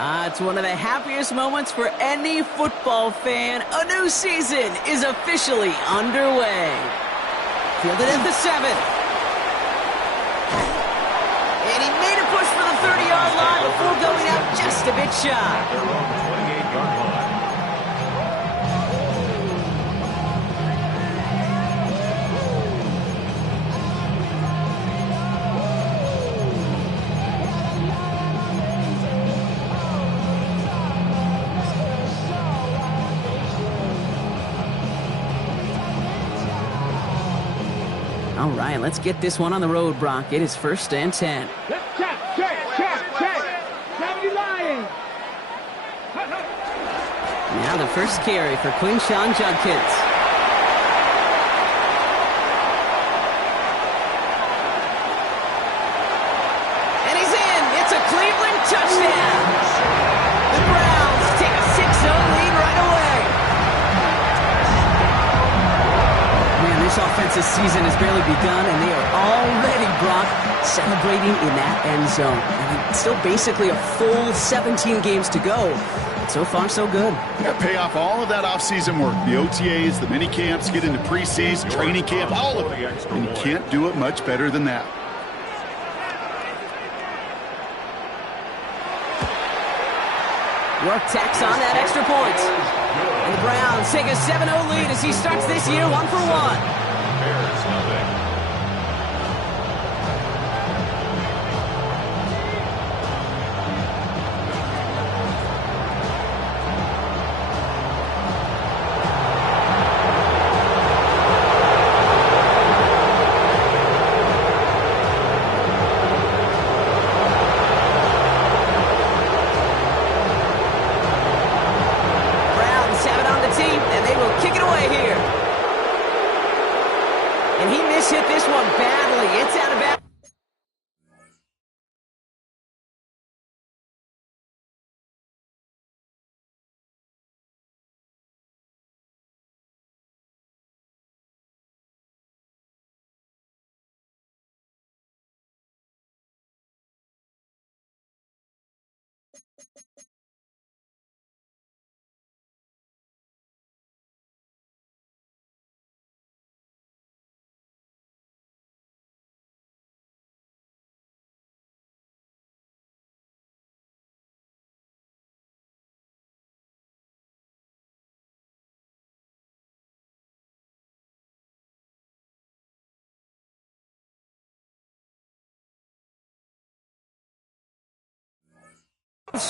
It's one of the happiest moments for any football fan. A new season is officially underway. Fielded at the 7. And he made a push for the 30-yard line before going out just a bit shy. They're on the 28-yard line. All right, let's get this one on the road, Brock. It is 1st and 10. Check. Nobody lying. Now the first carry for Quinshon Judkins. And he's in. It's a Cleveland touchdown. The Browns take a 6-0 lead right away. Man, this offensive season has barely begun, and they are already, Brock, celebrating in that end zone. I mean, it's still basically a full 17 games to go. So far, so good. Yeah, pay off all of that off-season work. The OTAs, the mini camps, get into preseason, training camp, all of it. And you can't do it much better than that. York tacks on that extra point. And the Browns take a 7-0 lead as he starts this year 1 for 1. Bears nothing. Browns have it on the team, and they will kick it away here. And he mishit this one badly. It's out of bounds.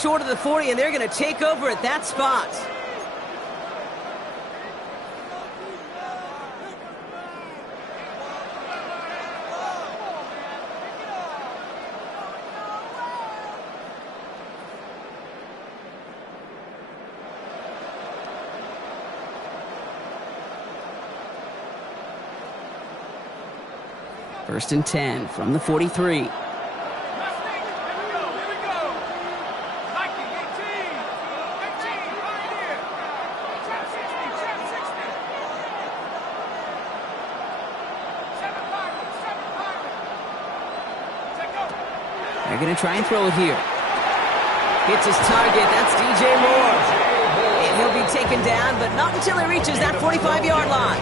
Short of the 40, and they're going to take over at that spot. First and 10 from the 43. They're going to try and throw it here. Hits his target. That's DJ Moore. And he'll be taken down, but not until he reaches that 45-yard line.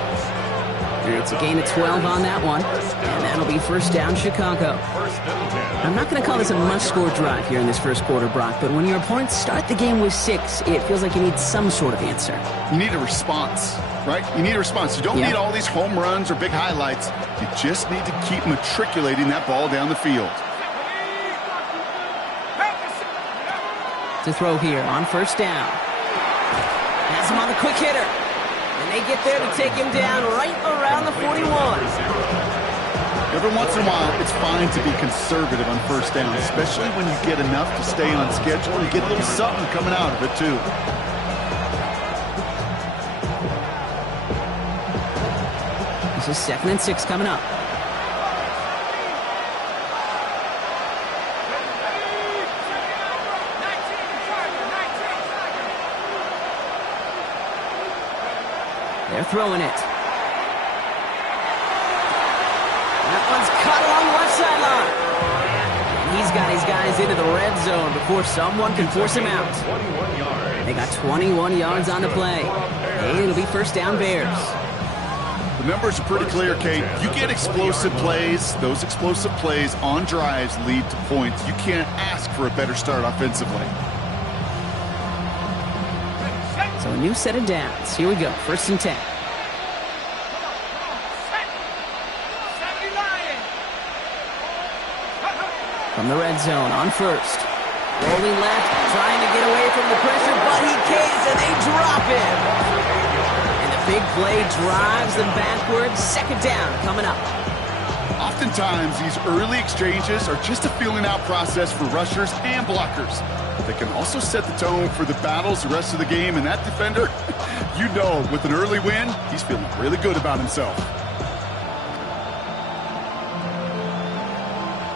It's a gain of 12 on that one. And that'll be first down, Chicago. I'm not going to call this a must-score drive here in this first quarter, Brock, but when your opponents start the game with 6, it feels like you need some sort of answer. You need a response, right? You need a response. You don't need all these home runs or big highlights. You just need to keep matriculating that ball down the field. To throw here on first down. Has him on the quick hitter. And they get there to take him down right around the 41. Every once in a while, it's fine to be conservative on first down, especially when you get enough to stay on schedule and get a little something coming out of it, too. This is 2nd and 6 coming up. They're throwing it. That one's cut along the left sideline. And he's got his guys into the red zone before someone can force him out. 21 yards. They got 21 yards on the play. And it'll be first down Bears. The numbers are pretty clear, Kate. You get explosive plays. Those explosive plays on drives lead to points. You can't ask for a better start offensively. So a new set of downs. Here we go. First and 10. From the red zone on first. Rolling left, trying to get away from the pressure, but he caves and they drop him. And the big play drives them backwards. Second down coming up. Oftentimes, these early exchanges are just a feeling-out process for rushers and blockers. They can also set the tone for the battles the rest of the game, and that defender, you know, with an early win, he's feeling really good about himself.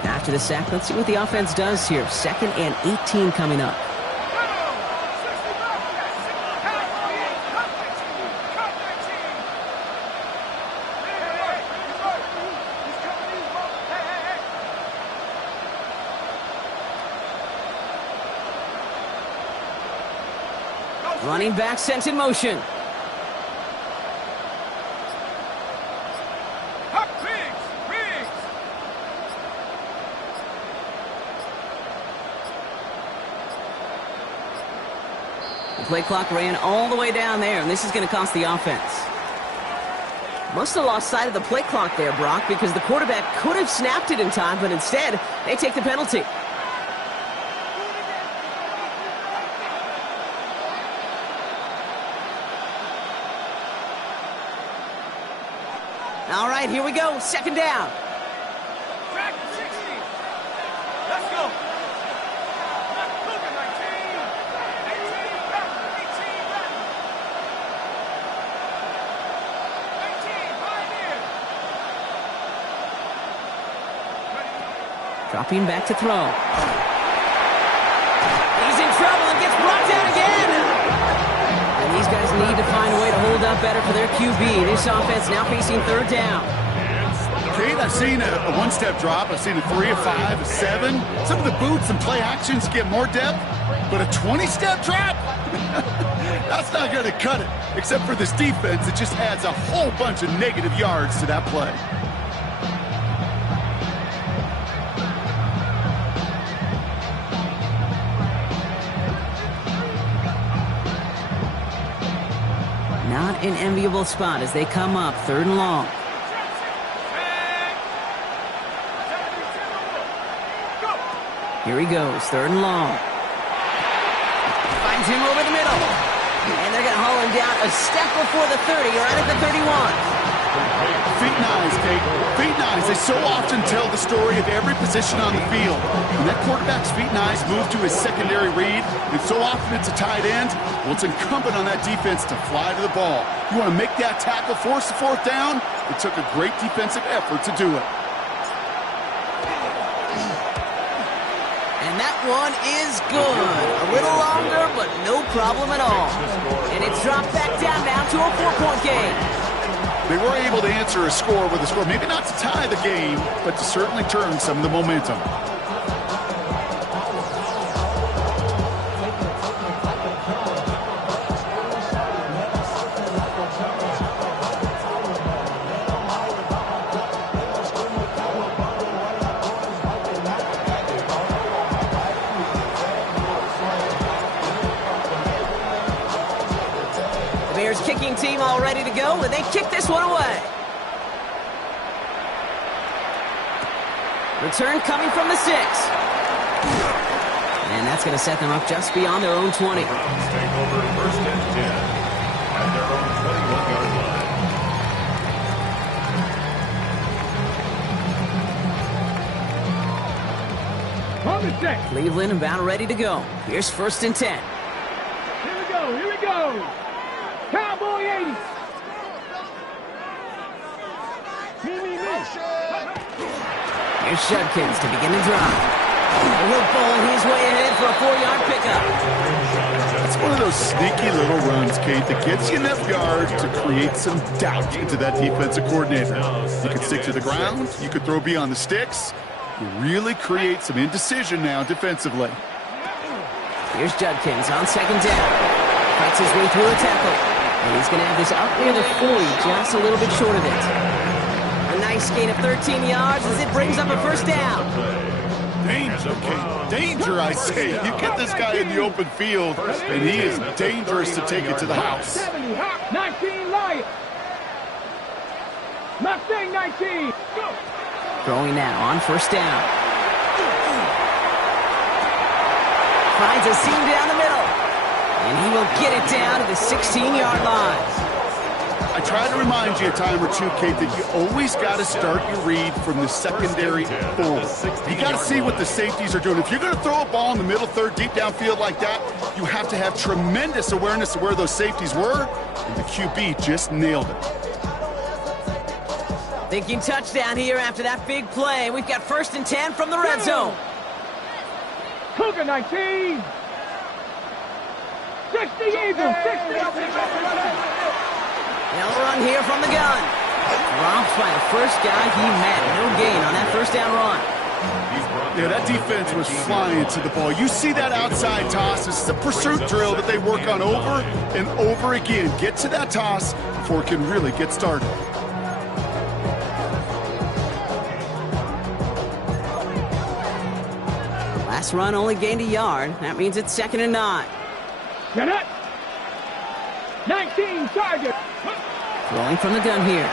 After the sack, let's see what the offense does here. 2nd and 18 coming up. Running back sent in motion. The play clock ran all the way down there, and this is going to cost the offense. Must have lost sight of the play clock there, Brock, because the quarterback could have snapped it in time, but instead, they take the penalty. All right, here we go. Second down. Track 60. Let's go. Dropping back to throw. He's in trouble and gets brought down again. And these guys need to find a way to hold up better for their QB. This offense now facing third down. Kate, I've seen a one-step drop. I've seen a 3, a 5, a 7. Some of the boots and play actions get more depth, but a 20-step drop? That's not going to cut it. Except for this defense, it just adds a whole bunch of negative yards to that play. Not an enviable spot as they come up, third and long. Here he goes, third and long. Finds him over the middle. And they're going to haul him down a step before the 30, or right at the 31. Feet and eyes, Kate. Feet and eyes. They so often tell the story of every position on the field. When that quarterback's feet and eyes move to his secondary read, and so often it's a tight end, well, it's incumbent on that defense to fly to the ball. You want to make that tackle, force the fourth down? It took a great defensive effort to do it. And that one is good. A little longer, but no problem at all. And it's dropped back down now to a 4-point game. They were able to answer a score with a score, maybe not to tie the game, but to certainly turn some of the momentum. Kicking team all ready to go, and they kick this one away. Return coming from the 6. And that's going to set them up just beyond their own 20. Take over first and 10 at their own 21-yard line. On the set. Cleveland about ready to go. Here's first and 10. Here we go. Here we go. Cowboy 80. Me. Here's Judkins to begin the drive. And he'll bowl his way ahead for a 4-yard pickup. It's one of those sneaky little runs, Kate, that gets you enough yards to create some doubt into that defensive coordinator. You could stick to the ground. You could throw beyond the sticks. really create some indecision now defensively. Here's Judkins on second down. Fights his way through a tackle. And he's going to have this up near the 40, just a little bit short of it. A nice gain of 13 yards as it brings up a first down. Danger, I say. You get this guy in the open field, and he is dangerous to take it to the house. 19 Lions. Mustang 19. Go. Throwing now on first down. Finds a seam down the middle. And he will get it down to the 16-yard line. I try to remind you a time or two, Kate, that you always got to start your read from the secondary forward. You got to see what the safeties are doing. If you're going to throw a ball in the middle third, deep downfield like that, you have to have tremendous awareness of where those safeties were, and the QB just nailed it. Thinking touchdown here after that big play. We've got 1st and 10 from the red zone. Cougar 19. 60 Eagles. 60. They'll run here from the gun. Drops by the first guy he met. No gain on that first down run. Yeah, that defense was flying to the ball. You see that outside toss. This is a pursuit drill that they work on over and over again. Get to that toss before it can really get started. Last run only gained a yard. That means it's 2nd and 9. Get it. 19 target. Throwing from the gun here.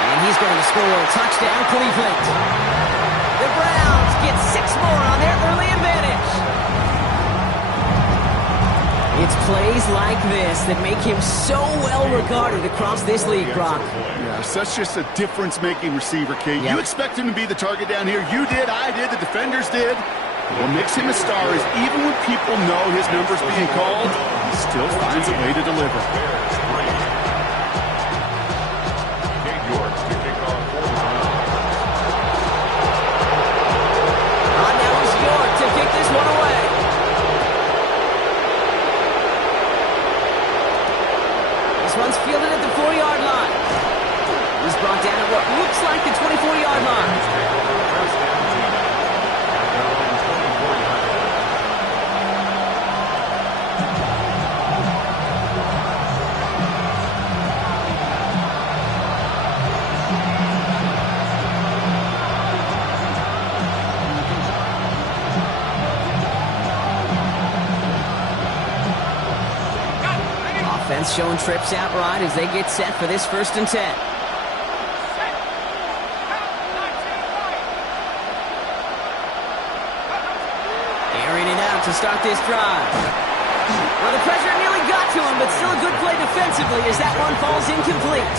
And he's going to score a touchdown, Cleveland. The Browns get 6 more on their early advantage. It's plays like this that make him so well regarded across this league, Brock. Yeah, such just a difference-making receiver, Kate. Yep. You expect him to be the target down here. You did, I did, the defenders did. What makes him a star is even when people know his number's being called, he still finds a way to deliver. Now it's York to kick this one away. This one's fielded at the 4-yard line. He's brought down at what looks like the 24-yard line. Offense showing trips out right as they get set for this 1st and 10. Airing it out to start this drive. Well, the pressure nearly got to him, but still a good play defensively as that one falls incomplete.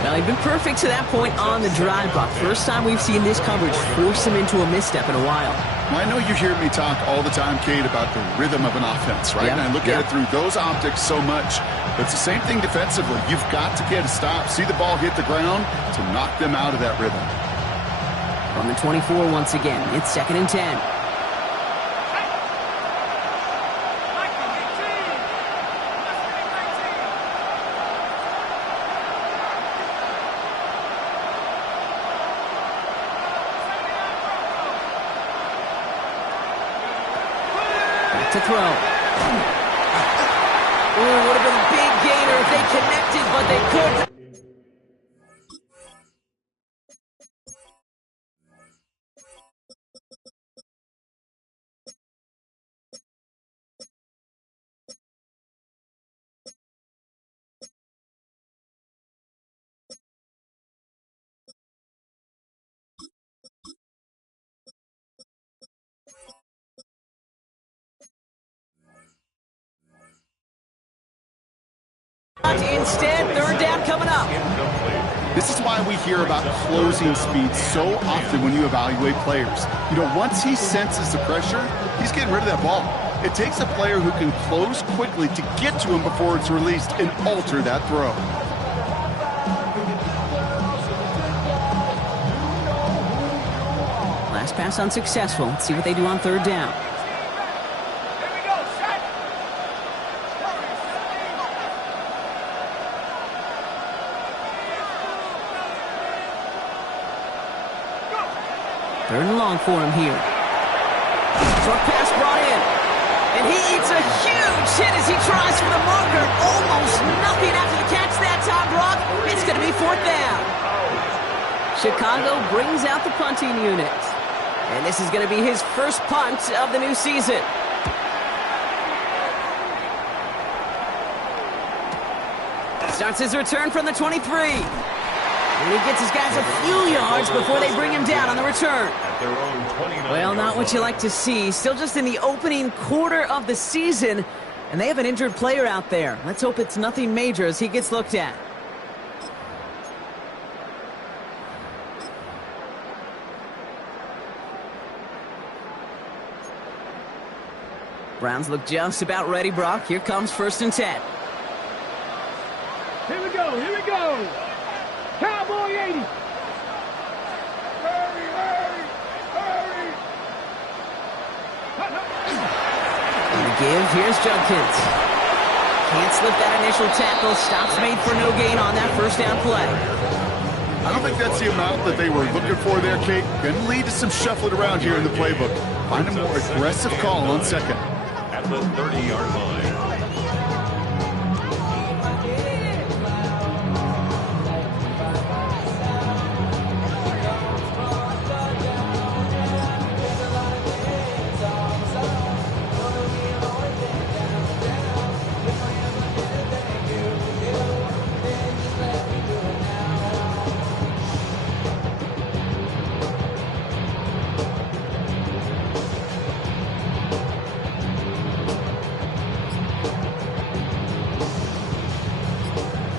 Well, he'd been perfect to that point on the drive, Brock. First time we've seen this coverage force him into a misstep in a while. I know you hear me talk all the time, Kate, about the rhythm of an offense, right? Yep. And I look at it through those optics so much. But it's the same thing defensively. You've got to get a stop, see the ball hit the ground to knock them out of that rhythm. From the 24 once again, it's 2nd and 10. To throw. Ooh, would have been a big gainer if they connected, but they couldn't. Instead, 3rd down coming up. This is why we hear about closing speed so often when you evaluate players. You know, once he senses the pressure, he's getting rid of that ball. It takes a player who can close quickly to get to him before it's released and alter that throw. Last pass unsuccessful. Let's see what they do on 3rd down. Third and long for him here. Short pass brought in. And he eats a huge hit as he tries for the marker. Almost nothing after the catch that time, Brock. It's going to be fourth down. Chicago brings out the punting unit. And this is going to be his first punt of the new season. Starts his return from the 23. And he gets his guys a few yards before they bring him down on the return. Well, not what you like to see. Still just in the opening quarter of the season. And they have an injured player out there. Let's hope it's nothing major as he gets looked at. Browns look just about ready, Brock. Here comes 1st and 10. Here we go, here we go. Cowboy 80. Hurry, hurry, hurry. And the give, here's Judkins. Can't slip that initial tackle. Stops made for no gain on that first down play. I don't think that's the amount that they were looking for there, Kate. Going to lead to some shuffling around here in the playbook. Find a more aggressive call on second. At the 30-yard line.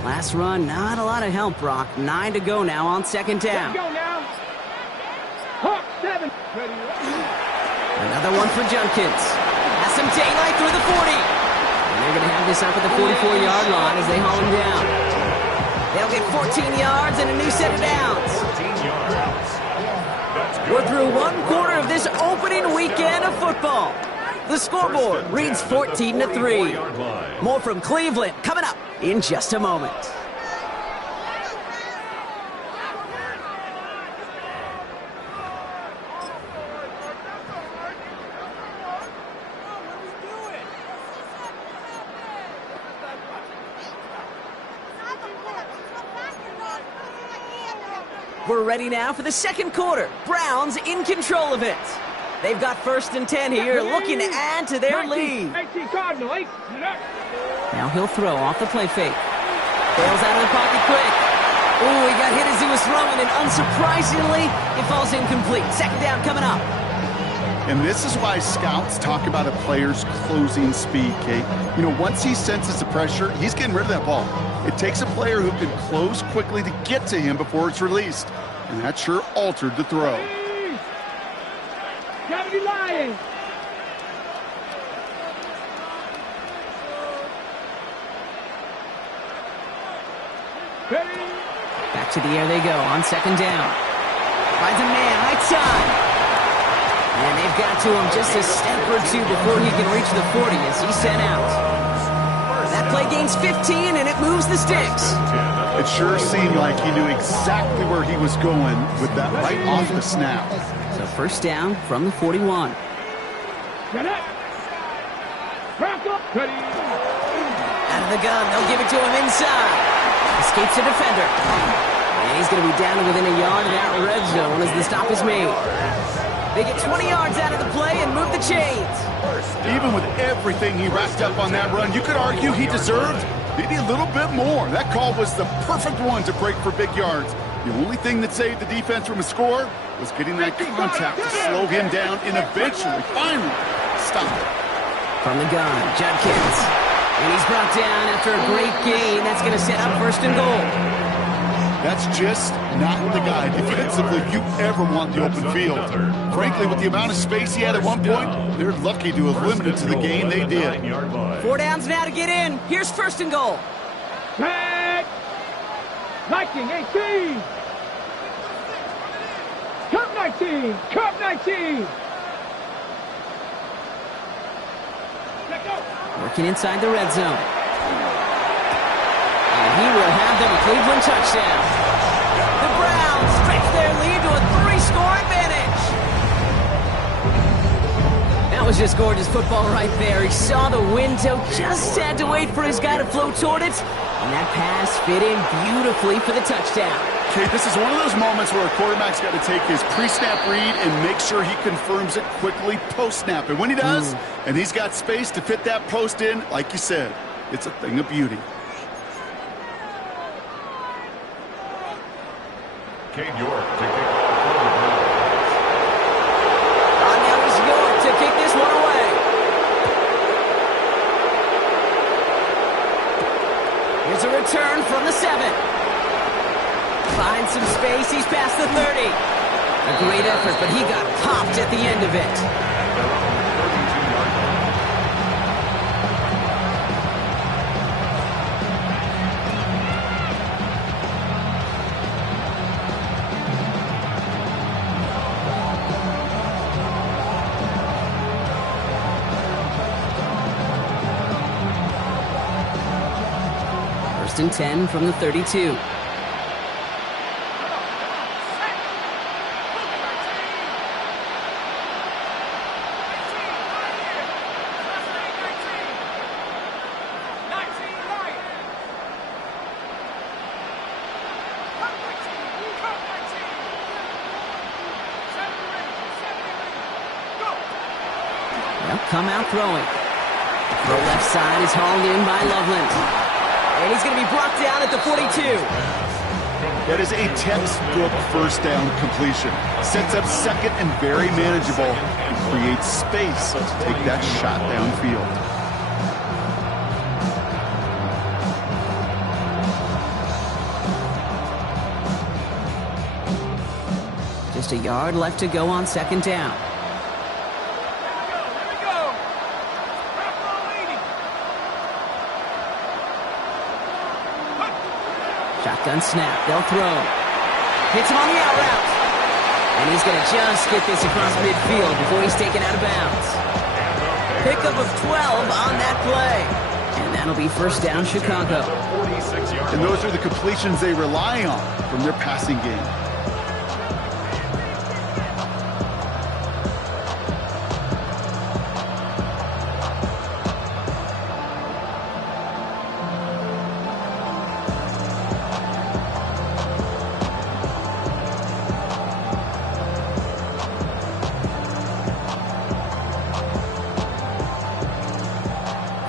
Last run, not a lot of help, Brock. 9 to go now on second down. Let's go now. Hawk 7. Another one for Judkins. Has some daylight through the 40. And they're going to have this up at the 44-yard line as they haul him down. They'll get 14 yards and a new set of downs. 14 yards. We're through one quarter of this opening weekend of football. The scoreboard reads 14-3. More from Cleveland coming up in just a moment. We're ready now for the second quarter. Browns in control of it. They've got 1st and 10 here, looking to add to their lead. 18 Cardinal, 8. Now he'll throw off the play fake. Bails out of the pocket quick. Ooh, he got hit as he was throwing, and unsurprisingly, it falls incomplete. Second down coming up. And this is why scouts talk about a player's closing speed, Kate. You know, once he senses the pressure, he's getting rid of that ball. It takes a player who can close quickly to get to him before it's released. And that sure altered the throw. Gotta be lying. Back to the air they go on second down. Finds a man, right side. And they've got to him just a step or two before he can reach the 40 as he's sent out. That play gains 15 and it moves the sticks. It sure seemed like he knew exactly where he was going with that right off the snap. So first down from the 41. Get up. Crack up. Ready. Out of the gun, they'll give it to him inside. Escapes a defender. And he's going to be down to within a yard of that red zone as the stop is made. They get 20 yards out of the play and move the chains. Even with everything he racked up on that run, you could argue he deserved maybe a little bit more. That call was the perfect one to break for big yards. The only thing that saved the defense from a score was getting that contact to slow him down and eventually, finally, stop it. From the gun, Judkins. And he's brought down after a great gain. That's going to set up 1st and goal. That's just not the guy defensively you ever want the open field. Frankly, with the amount of space he had at one point, they're lucky to have limited to the gain they did. 4 downs now to get in. Here's 1st and goal. Back. Viking 18. Cup 19. Cup 19. Let go. Working inside the red zone. And he will have them a Cleveland touchdown. The Browns stretch their lead to a 3-score advantage. was just gorgeous football right there. He saw the window, just had to wait for his guy to flow toward it, and that pass fit in beautifully for the touchdown. Kate, this is one of those moments where a quarterback's got to take his pre-snap read and make sure he confirms it quickly post-snap. And when he does, and he's got space to fit that post in, like you said, it's a thing of beauty. Cade York to kick off for the Browns. Now it's York to kick this one away. Here's a return from the 7. Finds some space, he's past the 30. A great effort, but he got popped at the end of it. At their own 32-yard line. First and 10 from the 32. Come out throwing. Throw left side is hauled in by Loveland. And he's going to be brought down at the 42. That is a textbook first down completion. Sets up second and very manageable. And creates space to take that shot downfield. Just a yard left to go on second down. Shotgun snap, they'll throw. Hits him on the out route. And he's going to just get this across midfield before he's taken out of bounds. Pickup of 12 on that play. And that'll be first down, Chicago. And those are the completions they rely on from their passing game.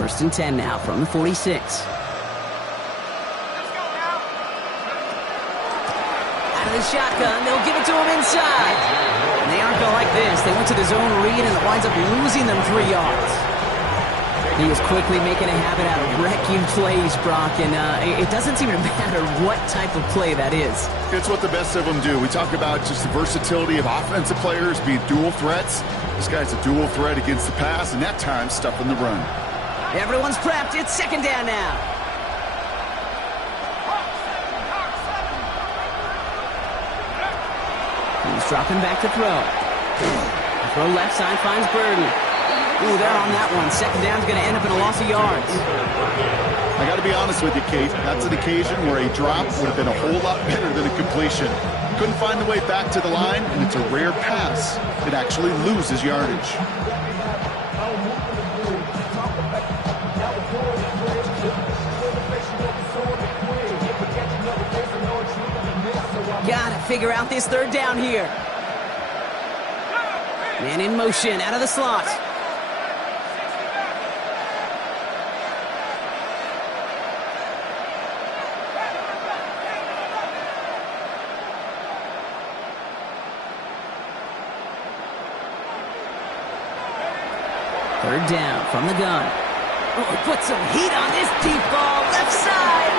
First and 10 now from the 46. Out of the shotgun, they'll give it to him inside. And they aren't going like this. They went to the zone read, and it winds up losing them 3 yards. He was quickly making a habit out of wrecking plays, Brock, and it doesn't seem to matter what type of play that is. It's what the best of them do. We talk about just the versatility of offensive players being dual threats. This guy's a dual threat against the pass, and that time stuffing the run. Everyone's prepped. It's second down now. He's dropping back to throw. Throw left side finds Burden. Ooh, they're on that one. Second down's going to end up in a loss of yards. I got to be honest with you, Kate. That's an occasion where a drop would have been a whole lot better than a completion. Couldn't find the way back to the line, and it's a rare pass. It actually loses yardage. Gotta figure out this third down here. Man in motion, out of the slot. Third down from the gun. Oh, put some heat on this deep ball, left side.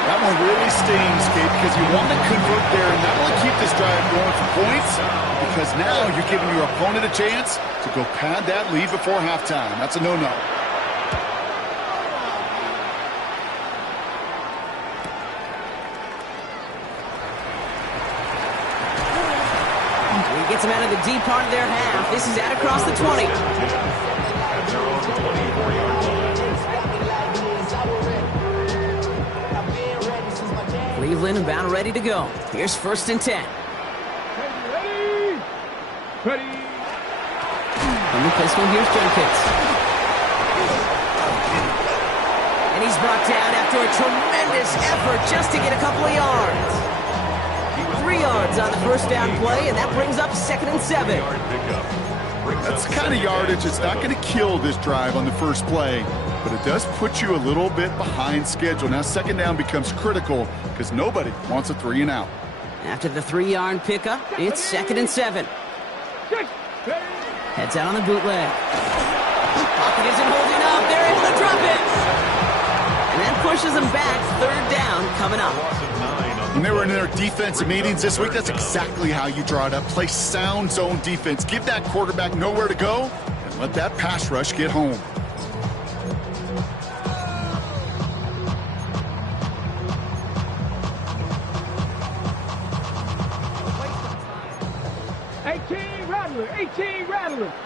That one really stings, Kate, because you want to convert there and not only keep this drive going for points, because now you're giving your opponent a chance to go pad that lead before halftime. That's a no-no. He gets him out of the deep part of their half. This is out across the 20. Cleveland about ready to go. Here's first and 10. Ready. From the pistol, here's Jenkins. And he's brought down after a tremendous effort just to get a couple of yards. 3 yards on the first down play, and that brings up 2nd and 7. That's the kind of yardage that's not going to kill this drive on the first play, but it does put you a little bit behind schedule. Now 2nd down becomes critical because nobody wants a 3 and out. After the 3-yard pickup, it's 2nd and 7. Heads out on the bootleg. Pocket isn't holding up. They're able to drop it. And that pushes them back. 3rd down coming up. When they were in their defensive meetings this week, that's exactly how you draw it up. Play sound zone defense. Give that quarterback nowhere to go and let that pass rush get home.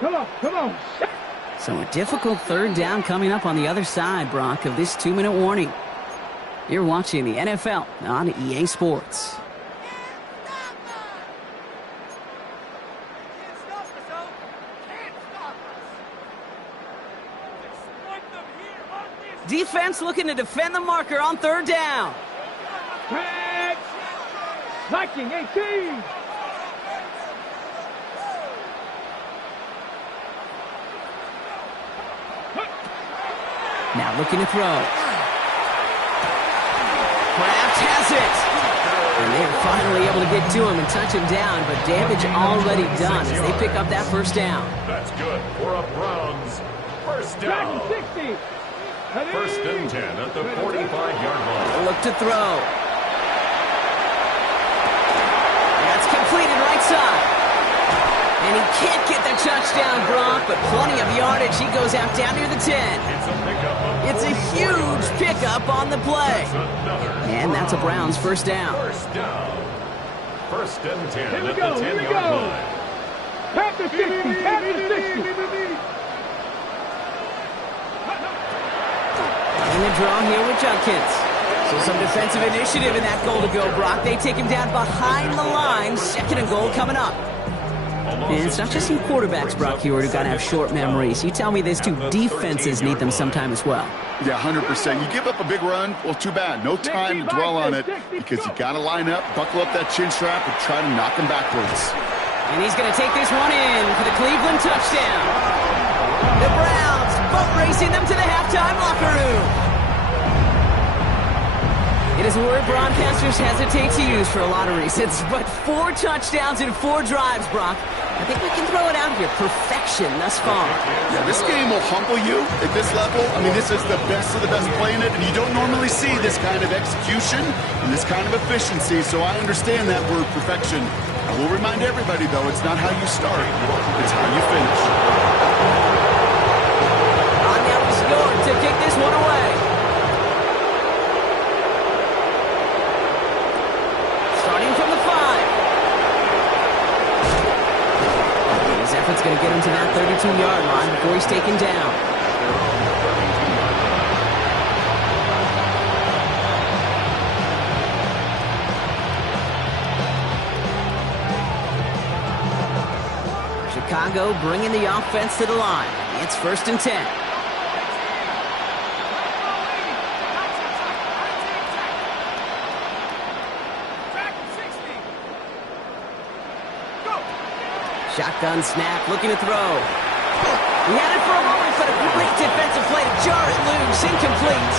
Come on. So a difficult 3rd down coming up on the other side, Brock, of this 2-minute warning. You're watching the NFL on EA Sports. Defense looking to defend the marker on 3rd down. Viking 18. Now looking to throw. Kraft has it. And they're finally able to get to him and touch him down, but damage already done as they pick up that 1st down. That's good for a Browns 1st down. 60. 1st and 10 at the 45-yard line. A look to throw. That's completed right side. And he can't get the touchdown, Brock, but plenty of yardage. He goes out down near the 10. It's a huge pickup on the play. And that's a Browns 1st down. 1st down. 1st and 10 Here we at go. the 10-yard line. Pass the 60. Pass the 60. In the draw here with Jenkins. So some defensive initiative in that goal to go, Brock. They take him down behind the line. 2nd and goal coming up. And it's not just some quarterbacks, Brock, here who got to have short memories. You tell me this too, defenses need them sometime as well. Yeah, 100%. You give up a big run, well, too bad. No time to dwell on it because you got to line up, buckle up that chin strap, and try to knock him backwards. And he's going to take this one in for the Cleveland touchdown. The Browns boat racing them to the halftime locker room. It is a word broadcasters hesitate to use for a lot of reasons, but 4 touchdowns in 4 drives, Brock. I think we can throw it out here. Perfection thus far. Yeah, this game will humble you at this level. I mean, this is the best of the best playing it, and you don't normally see this kind of execution and this kind of efficiency, so I understand that word perfection. I will remind everybody, though, it's not how you start, it's how you finish. On now is York to kick this one away. Effort's going to get him to that 32-yard line before he's taken down. Chicago bringing the offense to the line. It's 1st and 10. Shotgun snap, looking to throw. He had it for a moment, but a great defensive play to jar it loose. Incomplete.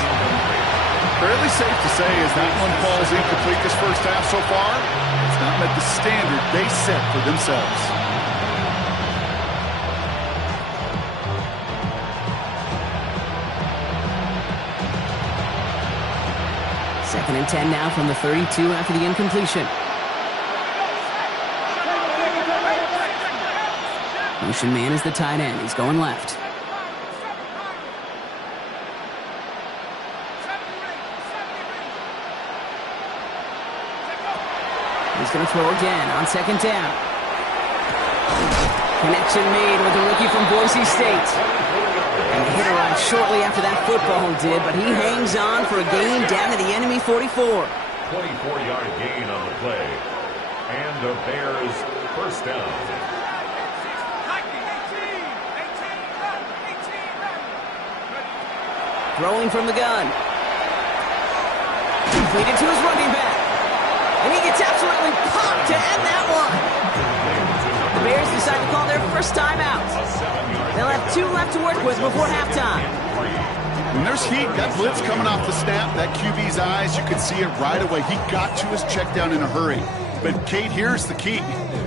Fairly safe to say as that one falls incomplete this 1st half so far, it's not met the standard they set for themselves. Second and 10 now from the 32 after the incompletion. Motion man is the tight end. He's going left. He's going to throw again on 2nd down. Connection made with the rookie from Boise State. And the hit arrived shortly after that football did, but he hangs on for a gain down to the enemy 44. 24-yard gain on the play. And the Bears 1st down. Throwing from the gun. Completed to his running back. And he gets absolutely popped to end that one. The Bears decide to call their first timeout. They'll have 2 left to work with before halftime. When there's heat, that blitz coming off the snap, that QB's eyes, you can see it right away. He got to his check down in a hurry. But, Kate, here's the key.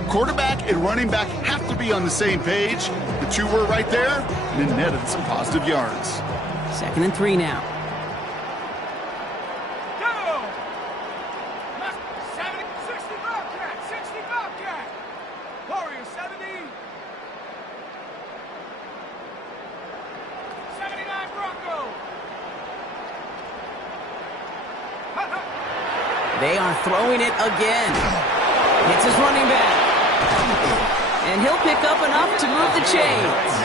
Quarterback and running back have to be on the same page. The 2 were right there, and it netted some positive yards. 2nd and 3 now. Go! 70, 60 Bobcat, 60 Bobcat. Warrior 70. 79 Bronco. They are throwing it again. Hits his running back. And he'll pick up enough to move the chains.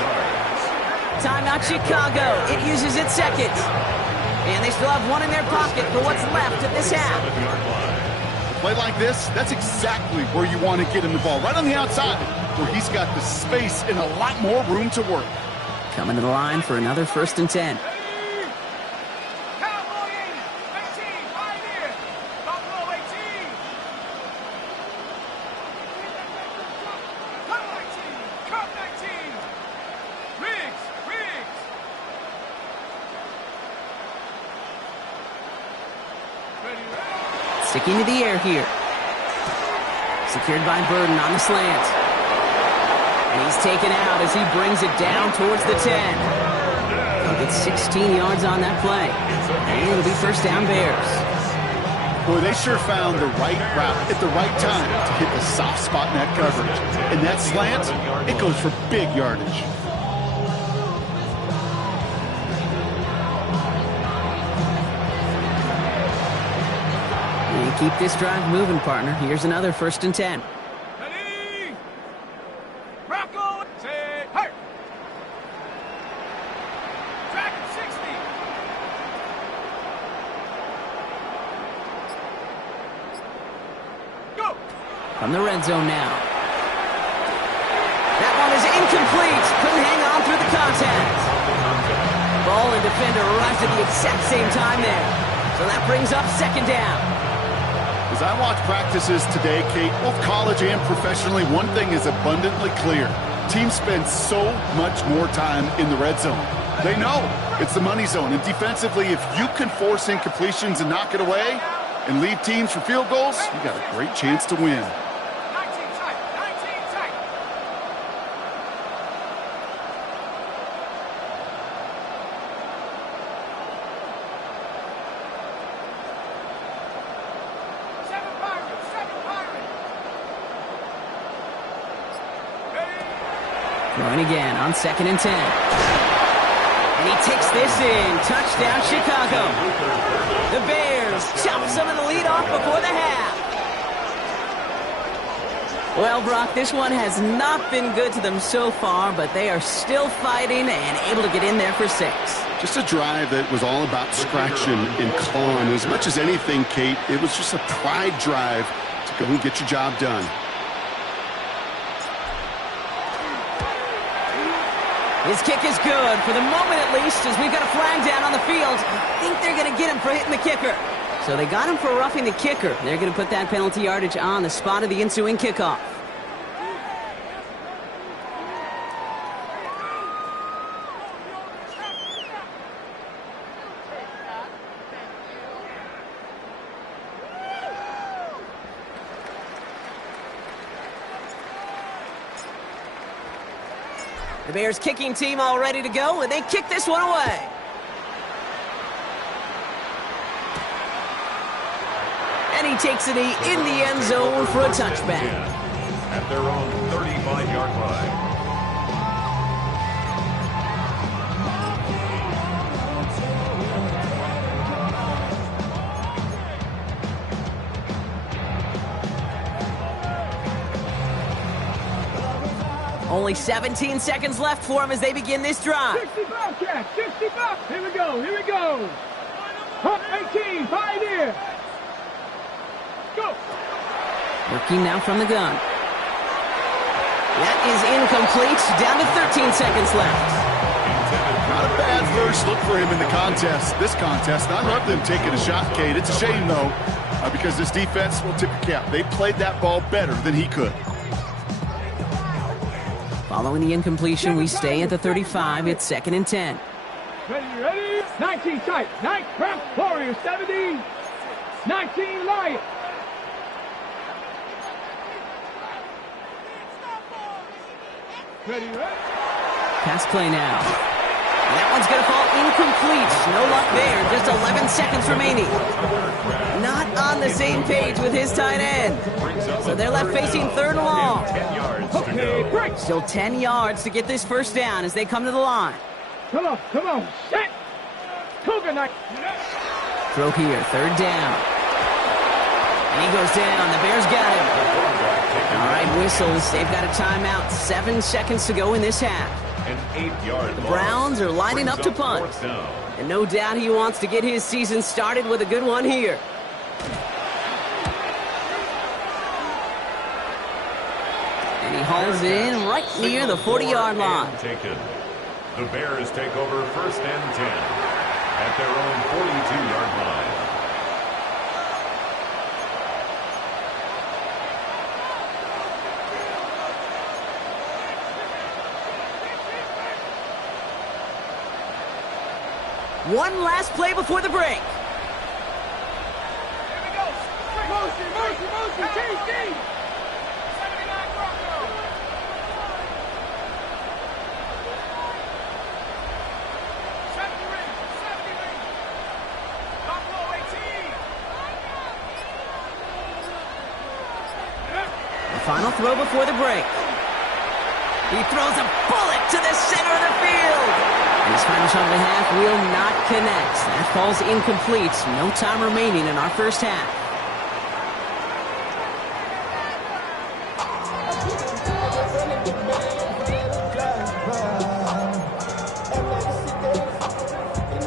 Timeout Chicago. It uses its second. And they still have 1 in their pocket for what's left of this half. A play like this, that's exactly where you want to get him the ball. Right on the outside, where he's got the space and a lot more room to work. Coming to the line for another 1st and 10. Cowboy 80, 18, Pioneer. Buffalo 18. Come 19, come 19. Riggs. Ready. Sticking to the air here. Secured by Burden on the slant. And he's taken out as he brings it down towards the 10. He'll get 16 yards on that play. And it'll be 1st down Bears. Boy, they sure found the right route at the right time to hit the soft spot in that coverage. And that slant, it goes for big yardage. And keep this drive moving, partner. Here's another 1st and 10. Ready. Bronco. Say, hey. Dragon 60. Go. From the red zone now. That one is incomplete. Couldn't hang on through the contact. Ball and defender arrived at the exact same time there. So that brings up 2nd down. As I watch practices today, Kate, both college and professionally, one thing is abundantly clear. Teams spend so much more time in the red zone. They know it's the money zone. And defensively, if you can force incompletions and knock it away and leave teams for field goals, you got a great chance to win. 19 tight, 19 tight. Seven Pirates. Ready. Throwing again on 2nd and 10. And he takes this in. Touchdown, Chicago. The Bears chop some of the lead off before the half. Well, Brock, this one has not been good to them so far, but they are still fighting and able to get in there for 6. Just a drive that was all about scratching and clawing. As much as anything, Kate, it was just a pride drive to go and get your job done. His kick is good, for the moment at least, as we've got a flag down on the field. I think they're going to get him for hitting the kicker. So they got him for roughing the kicker. They're going to put that penalty yardage on the spot of the ensuing kickoff. The Bears kicking team all ready to go, and they kick this one away. And he takes it in the end zone for a touchback. At their own 35-yard line. Only 17 seconds left for him as they begin this drive. 60 Bobcat, 60 Bobcat. Here we go, here we go. 18, Pioneer. Go. Working now from the gun. That is incomplete. Down to 13 seconds left. Not a bad first look for him in the this contest. And I love them taking a shot, Kate. It's a shame, though, because this defense will tip your cap. They played that ball better than he could. Following the incompletion, we stay at the 35. It's 2nd and 10. Ready? 19 tight. 9 cramp Warriors. 70. 19 Lions. Ready? Pass play now. That one's going to fall incomplete. No luck there. Just 11 seconds remaining. Not on the same page with his tight end. So they're left facing 3rd and long. Okay, break. Still 10 yards to get this first down as they come to the line. Come on. Set. Cougar night. Throw here, 3rd down. And he goes down. The Bears got him. All right, whistles. They've got a timeout. 7 seconds to go in this half. An 8-yard The Browns are lining up to punt. And no doubt he wants to get his season started with a good one here. And he hauls it in right near the 40-yard line. Taken. The Bears take over 1st and 10 at their own 42-yard line. One last play before the break. Motion, KC. 79 Bronco. The final throw before the break. He throws a bullet to the center of the field. His final shot of the half will not connect. That falls incomplete. No time remaining in our first half.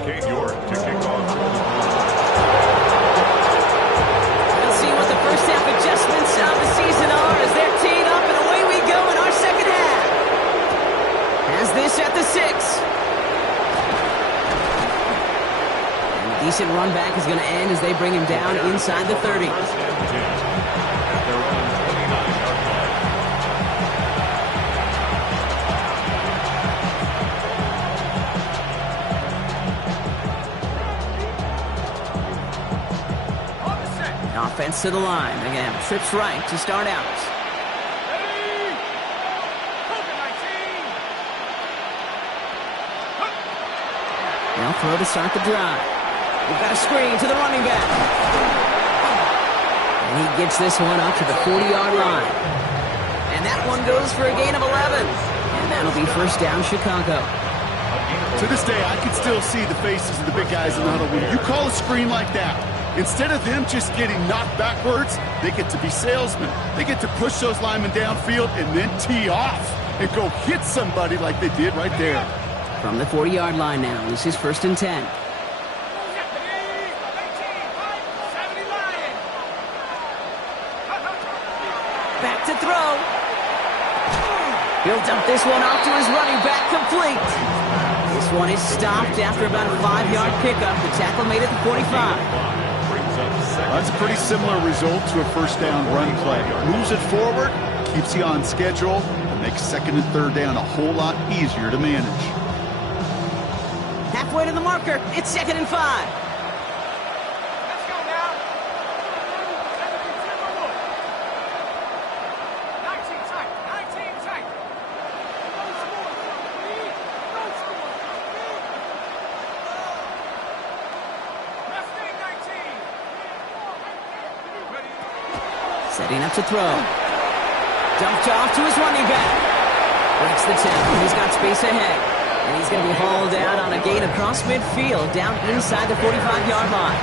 Kate York to kick off. We'll see what the first half adjustments of the season are as they're teed up, and away we go in our second half. Has this at the 6. Decent run back is going to end as they bring him down inside the 30. 1st and 10 at their own 29-yard line. Offense to the line. Again, trips right to start out. Now throw to start the drive. We've got a screen to the running back. And he gets this one up to the 40-yard line. And that one goes for a gain of 11. And that'll be first down, Chicago. To this day, I can still see the faces of the big guys in the huddle. When you call a screen like that, instead of them just getting knocked backwards, they get to be salesmen. They get to push those linemen downfield and then tee off and go hit somebody like they did right there. From the 40-yard line now, this is 1st and 10. Back to throw. He'll dump this one off to his running back, complete. This one is stopped after about a 5-yard pickup. The tackle made it to 45. That's a pretty similar result to a first down run play. Moves it forward, keeps you on schedule, and makes 2nd and 3rd down a whole lot easier to manage. Halfway to the marker, it's 2nd and 5. Let's go now. 19 tight. 19 tight. Setting up to throw. Dumped off to his running back. Breaks the tackle. He's got space ahead. And he's going to be hauled out on a gain across midfield, down inside the 45-yard line.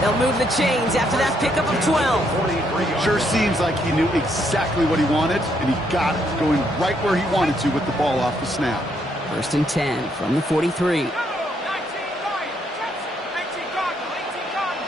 They'll move the chains after that pickup of 12. Sure seems like he knew exactly what he wanted, and he got it, going right where he wanted to with the ball off the snap. 1st and 10 from the 43. 19 Lions. 18 Cardinal. 18 Cardinal.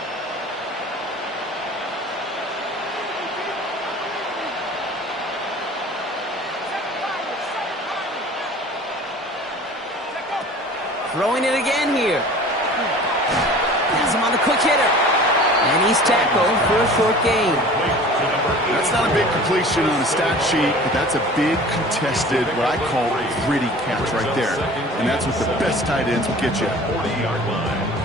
Throwing it again here. Has him on the quick hitter. And he's tackled for a short gain. That's not a big completion on the stat sheet, but that's a big contested, what I call a gritty catch right there. And that's what the best tight ends will get you. 40-yard line.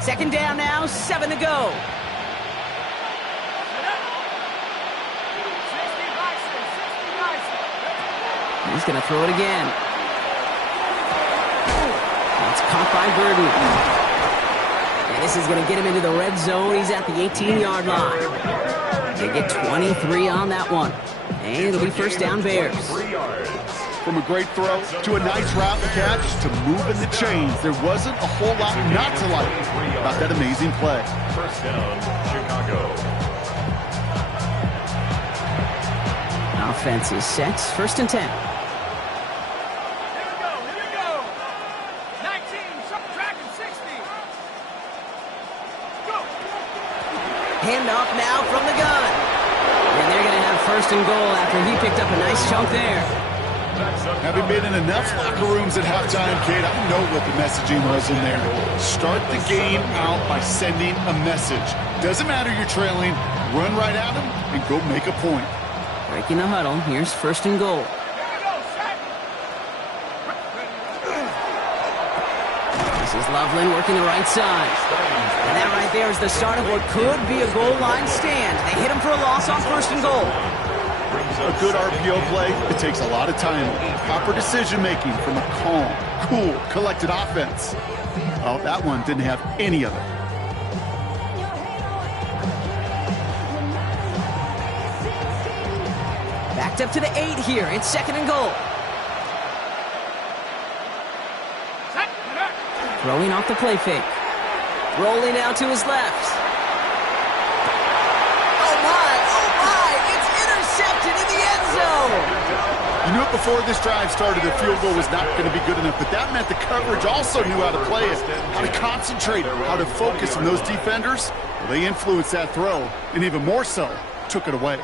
Second down now, 7 to go. He's going to throw it again. It's caught by Burden. And this is going to get him into the red zone. He's at the 18-yard line. They get 23 on that one. And it'll be first down Bears. From a great throw to a nice route and catch to moving the chains. There wasn't a whole lot not to like about that amazing play. First down, Chicago. Offense is set. First and 10. Here we go. 19, subtracting 60. Go. Hand off now from the gun. And they're going to have first and goal after he picked up a nice chunk there. Having been in enough locker rooms at halftime, Kate, I know what the messaging was in there. Start the game out by sending a message. Doesn't matter you're trailing, run right at them and go make a point. Breaking the huddle. Here's first and goal. This is Loveland working the right side. And that right there is the start of what could be a goal line stand. They hit him for a loss on first and goal. A good RPO play, it takes a lot of time. Proper decision-making from a calm, cool, collected offense. Oh, that one didn't have any of it. Backed up to the 8 here. It's second and goal. Throwing off the play fake. Rolling out to his left. Oh my! It's intercepted in the end zone. You knew it before this drive started, the field goal was not going to be good enough, but that meant the coverage also knew how to play it, how to concentrate, how to focus on those defenders. Well, they influenced that throw, and even more so, took it away.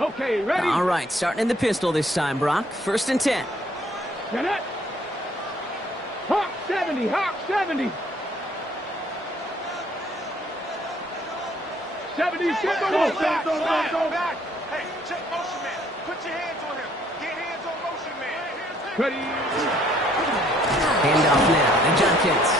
Okay, ready? All right, starting in the pistol this time, Brock. First and 10. Get it. Hawk 70, Hawk 70. 70, sit back. Hey, check motion man. Put your hands on him. Get hands on motion man. Ready. Handoff now to Junkins.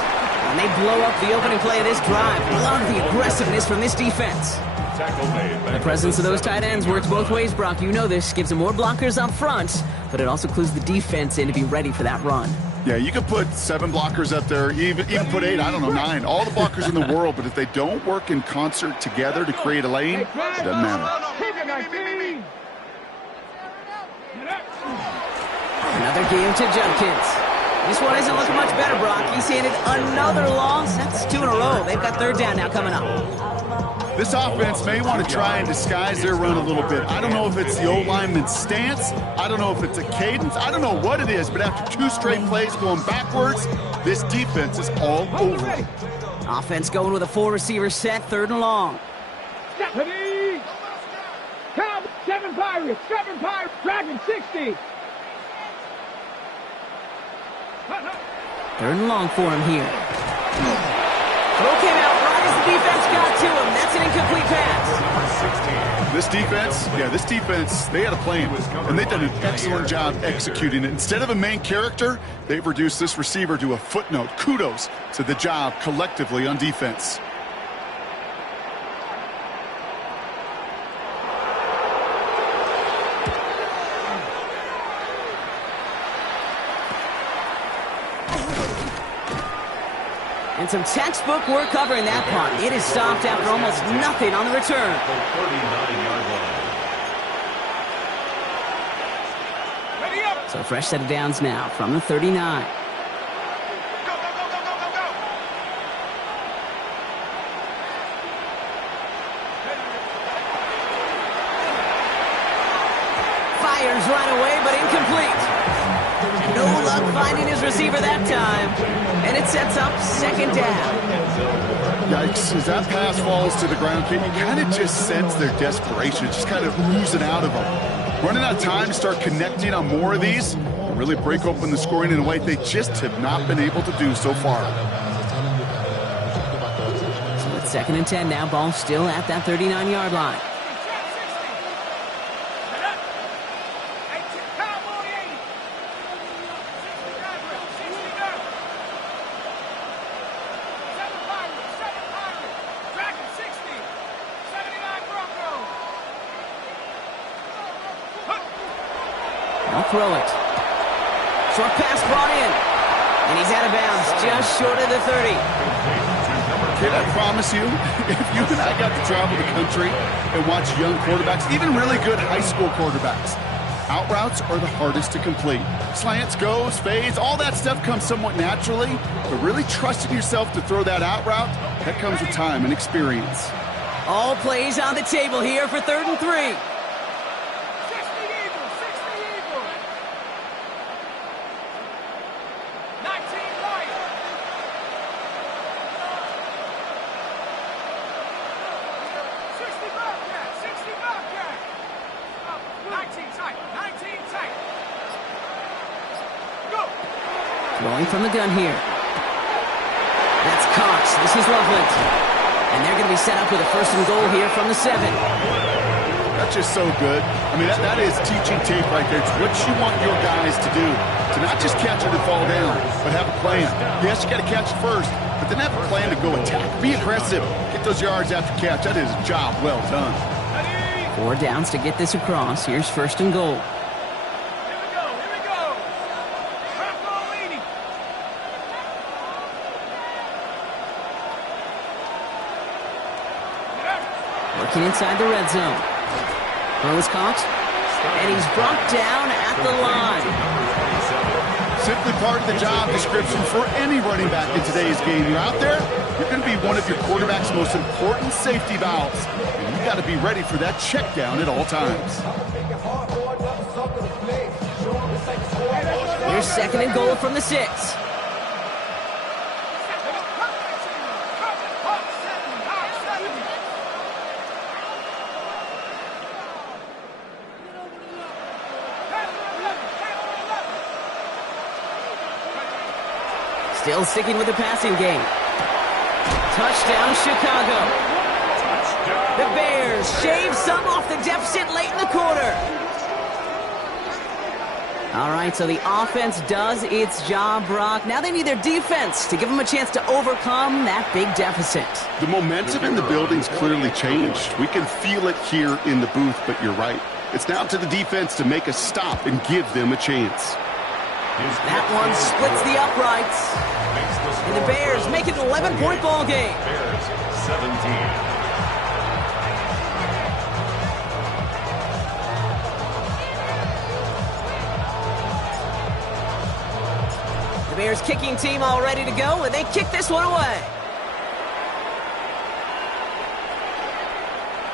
And they blow up the opening play of this drive. Love the aggressiveness from this defense. The presence of those tight ends works both ways, Brock. You know this. Gives them more blockers up front, but it also clues the defense in to be ready for that run. Yeah, you could put 7 blockers up there, even put 8, I don't know, 9. All the blockers in the world, but if they don't work in concert together to create a lane, it doesn't matter. Another game to Junkins. This one isn't looking much better, Brock. He's handed another loss. That's 2 in a row. They've got third down now coming up. This offense may want to try and disguise their run a little bit. I don't know if it's the O-lineman's stance. I don't know if it's a cadence. I don't know what it is, but after 2 straight plays going backwards, this defense is all over it. Offense going with a 4-receiver set, third and long. Ready. Count 7 Pirates, Dragon 60. Third and long for him here. Throw came out right as the defense got to him. That's an incomplete pass. This defense, they had a plan, and they've done an excellent job executing it. Instead of a main character, they've reduced this receiver to a footnote. Kudos to the job collectively on defense. And some textbook work covering that punt. It is stopped after almost nothing on the return. 39-yard line. So fresh set of downs now from the 39. Fires right away, but incomplete. No luck finding his receiver that time. And it sets up second down. Yikes, as that pass falls to the ground, Kate, you kind of just sense their desperation. It's just kind of oozing out of them. Running out of time to start connecting on more of these and really break open the scoring in a way they just have not been able to do so far. So it's 2nd and 10 now. Ball still at that 39-yard line. Throw it. Short pass brought in. And he's out of bounds just short of the 30. Kid, I promise you, if you and I got to travel the country and watch young quarterbacks, even really good high school quarterbacks, out routes are the hardest to complete. Slants, goes, fades, all that stuff comes somewhat naturally, but really trusting yourself to throw that out route, that comes with time and experience. All plays on the table here for 3rd and 3. Throwing from the gun here. That's Cox. This is Loveland. And they're going to be set up with a 1st and goal here from the 7. That's just so good. I mean, that is teaching tape right there. It's what you want your guys to do. To not just catch it and fall down, but have a plan. Yes, you got to catch it first, but then have a plan to go attack. Be aggressive. Get those yards after catch. That is a job well done. 4 downs to get this across. Here's 1st and goal. Working inside the red zone. Throw is caught. And he's brought down at the line. Simply part of the job description for any running back in today's game. You're out there, you're going to be one of your quarterback's most important safety valves. And you got to be ready for that check down at all times. Here's 2nd and goal from the 6. Still sticking with the passing game. Touchdown, Chicago. The Bears shave some off the deficit late in the quarter. All right, so the offense does its job, Brock. Now they need their defense to give them a chance to overcome that big deficit. The momentum in the building's clearly changed. We can feel it here in the booth, but you're right. It's now to the defense to make a stop and give them a chance. That one splits the uprights. And the Bears make it an 11-point ball game. Bears 17. The Bears kicking team all ready to go, and they kick this one away.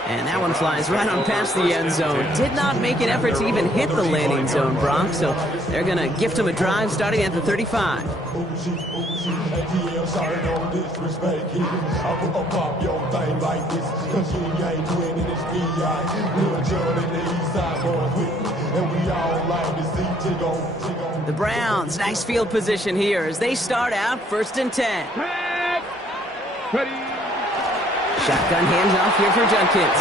And that one flies right on past the end zone. Did not make an effort to even hit the landing zone, Brock. So they're going to gift him a drive starting at the 35. The Browns, nice field position here as they start out 1st and 10. Shotgun handoff here for Judkins.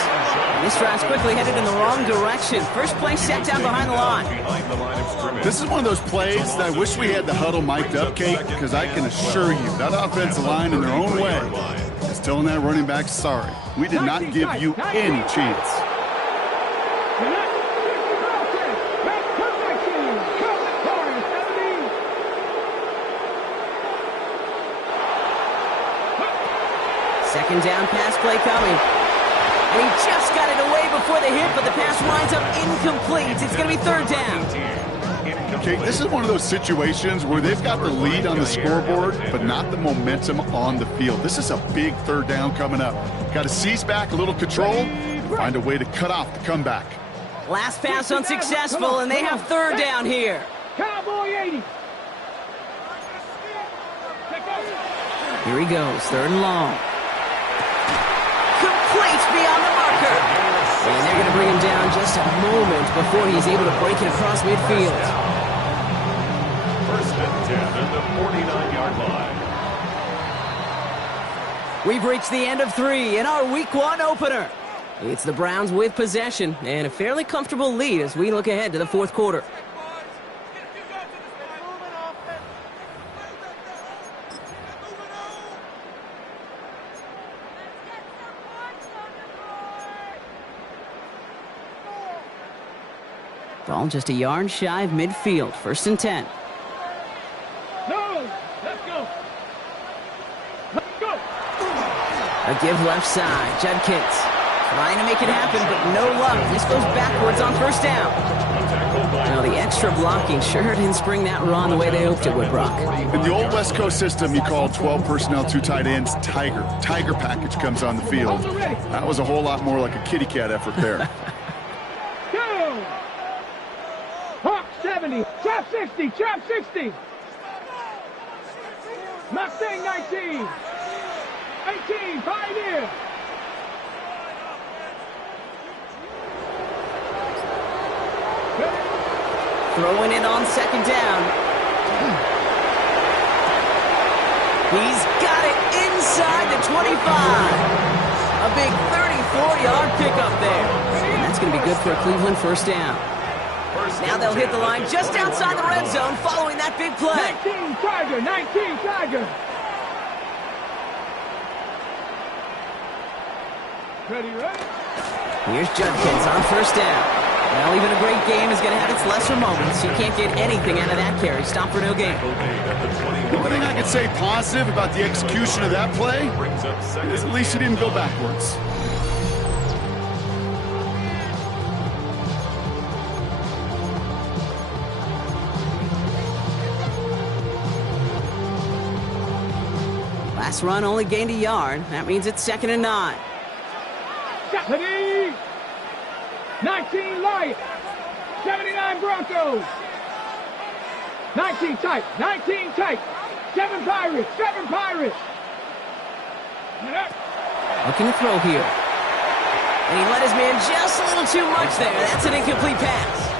And this drive's quickly headed in the wrong direction. First play set down behind the line. This is one of those plays that I wish we had the huddle mic'd up, Kate, because I can assure you that offensive line in their own way is telling that running back, sorry, we did not give you any chance. Second down pass play coming. And he just got it away before the hit, but the pass winds up incomplete. It's going to be 3rd down. Okay, this is one of those situations where they've got the lead on the scoreboard, but not the momentum on the field. This is a big 3rd down coming up. Got to seize back a little control and find a way to cut off the comeback. Last pass unsuccessful, and they have 3rd down here. Cowboy 80. Here he goes, 3rd and long. That's beyond the marker. And they're going to bring him down just a moment before he's able to break it across midfield. First and 10 at the 49-yard line. We've reached the end of 3 in our Week 1 opener. It's the Browns with possession and a fairly comfortable lead as we look ahead to the fourth quarter. Ball just a yard shy of midfield. First and 10. No, let's go. Let's go. A give left side. Judkins trying to make it happen, but no luck. This goes backwards on first down. Now the extra blocking sure didn't spring that run the way they hoped it would, Brock. In the old West Coast system, you call 12 personnel, 2 tight ends, Tiger. Tiger package comes on the field. That was a whole lot more like a kitty cat effort there. Go. Hawk 70, trap 60, trap 60. Mustang 19. 18, Pioneer. Throwing it on second down. He's got it inside the 25. A big 34-yard pickup there. And that's going to be good for a Cleveland first down. Now they'll hit the line just outside the red zone following that big play. 19 Tiger, 19 Tiger. Ready, ready. Here's Judkins on first down. Well, even a great game is going to have its lesser moments. You can't get anything out of that carry. Stop for no gain. The only thing I could say positive about the execution of that play is at least he didn't go backwards. Last run only gained a yard. That means it's 2nd and 9. 70. 19 Lions. 79 Broncos. 19 tight. 19 tight. 7 Pirates. 7 Pirates. Looking to throw here. And he let his man just a little too much there. That's an incomplete pass.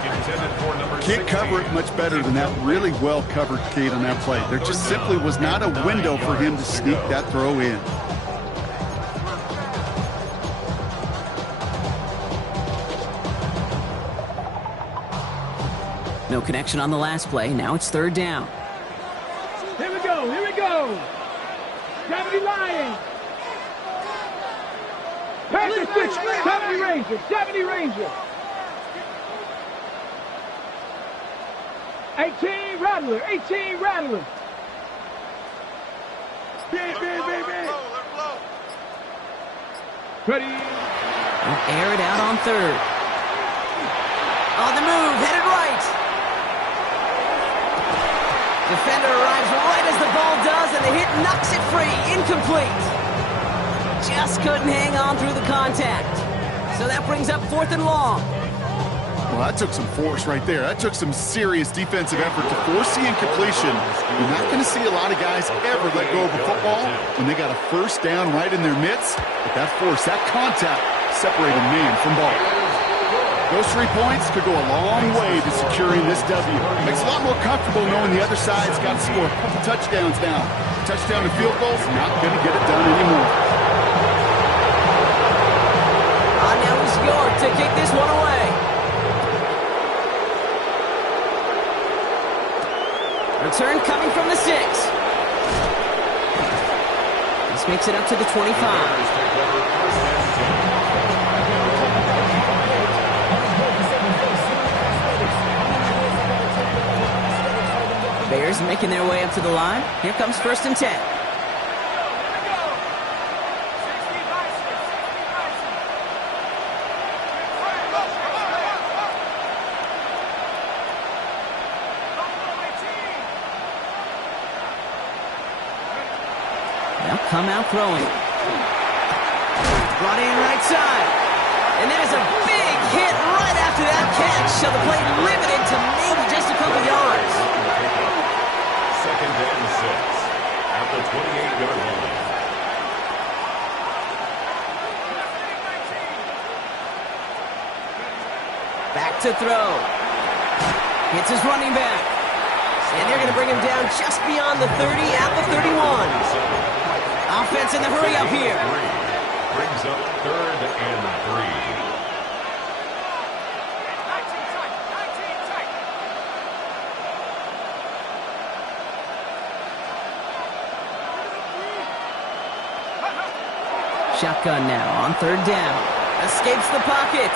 Can't cover it much better than that really well covered Cade on that play. There just simply was not a window for him to sneak that throw in. No connection on the last play. Now it's 3rd down. Here we go. Here we go. 70 Lions. Panthers 70 Rangers. 70 Rangers. 18 Rattler. 18 Rattler. Ready. They'll air it out on 3rd. On the move, headed right. Defender arrives right as the ball does, and the hit knocks it free. Incomplete. Just couldn't hang on through the contact. So that brings up 4th and long. Well, that took some force right there. That took some serious defensive effort to force the incompletion. You're not going to see a lot of guys ever let go of a football when they got a first down right in their midst. But that force, that contact, separated man from ball. Those 3 points could go a long way to securing this W. Makes it a lot more comfortable knowing the other side's got to score a couple touchdowns now. Touchdown and field goals, not going to get it done anymore. Now it's York to kick this one away. Return coming from the 6. This makes it up to the 25. Bears making their way up to the line. Here comes 1st and 10. They'll come out throwing. Brought in right side. And there's a big hit right after that catch. So the play limited to maybe just a couple yards. 2nd and 6 at the 28-yard line. to throw. It's his running back. And they're going to bring him down just beyond the 30 at the 31. Offense in the hurry up here. Brings up 3rd and 3. Shotgun now on 3rd down. Escapes the pocket.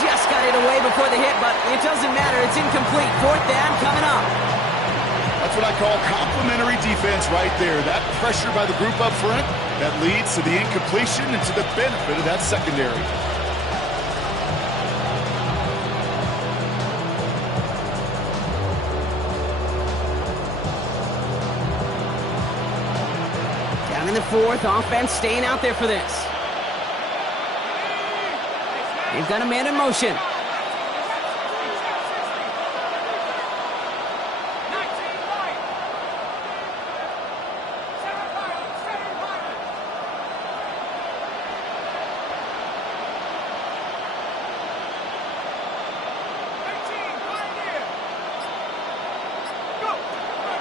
Just got it away before the hit, but it doesn't matter. It's incomplete. 4th down coming up. That's what I call complimentary defense right there. That pressure by the group up front, that leads to the incompletion and to the benefit of that secondary. Down in the 4th, offense staying out there for this. They've got a man in motion.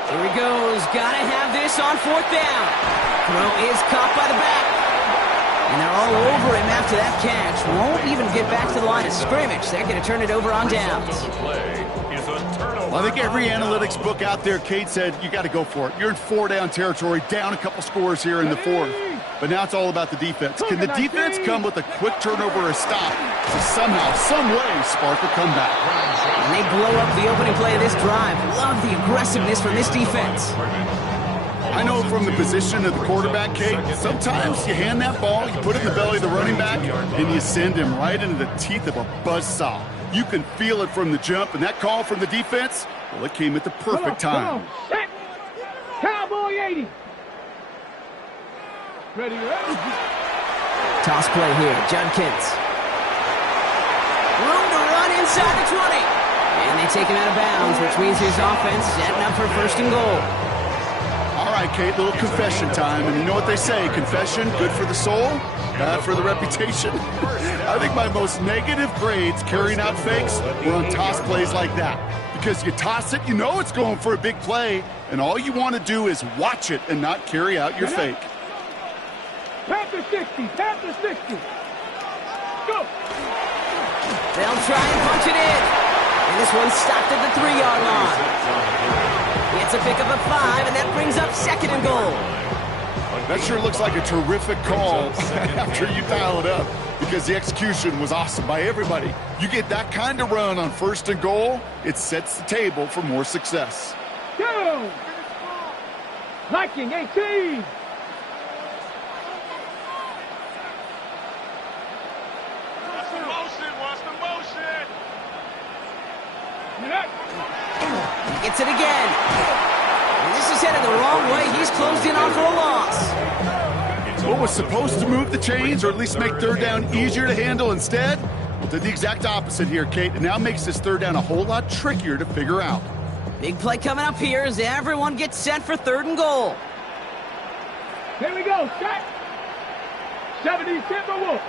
Here he goes. Gotta have this on 4th down. Throw is caught by the back. And they're all over him after that catch. Won't even get back to the line of scrimmage. They're going to turn it over on downs. Well, I think every analytics book out there, Kate, said you got to go for it. You're in 4-down territory, down a couple scores here in the 4th. But now it's all about the defense. Can the defense come with a quick turnover or a stop to somehow, some way, spark a comeback? And they blow up the opening play of this drive. Love the aggressiveness from this defense. I know from the position of the quarterback, Kate, sometimes you hand that ball, you put it in the belly of the running back, and you send him right into the teeth of a buzzsaw. You can feel it from the jump, and that call from the defense, well, it came at the perfect time. Come on. Set. Cowboy 80. Ready, ready. Toss play here. Judkins. Room to run inside the 20. And they take him out of bounds, which means his offense is setting up for 1st and goal. All right, Kate, little confession time. And you know what they say, confession, good for the soul, bad for the reputation. I think my most negative grades carrying out fakes were on toss plays like that. Because you toss it, you know it's going for a big play, and all you want to do is watch it and not carry out your fake. Panther 60, Panther 60. Go. They'll try and punch it in. And this one's stopped at the 3-yard line. It's a pickup of 5, and that brings up 2nd and goal. That sure looks like a terrific call after you dial it up, because the execution was awesome by everybody. You get that kind of run on 1st and goal, it sets the table for more success. Go. Liking 18. Watch the motion. He gets it again. And this is headed the wrong way. He's closed in on for a loss. What was supposed to move the chains, or at least make 3rd down easier to handle instead, well, did the exact opposite here, Kate. It now makes this 3rd down a whole lot trickier to figure out. Big play coming up here as everyone gets set for 3rd and goal. Here we go. Set. 70 Timberwolves.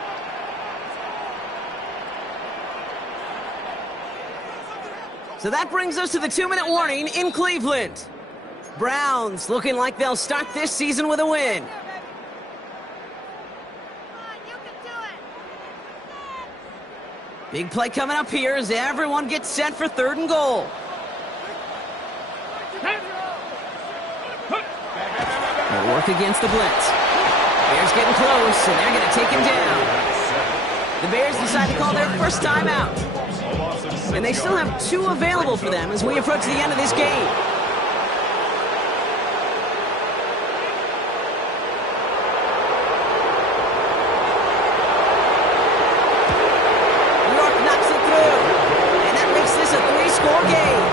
So that brings us to the 2-minute warning in Cleveland. Browns looking like they'll start this season with a win. Big play coming up here as everyone gets set for 3rd and goal. They'll work against the blitz. Bears getting close, and they're going to take him down. The Bears decide to call their first timeout. And they still have 2 available for them as we approach the end of this game. New York knocks it through. And that makes this a 3-score game.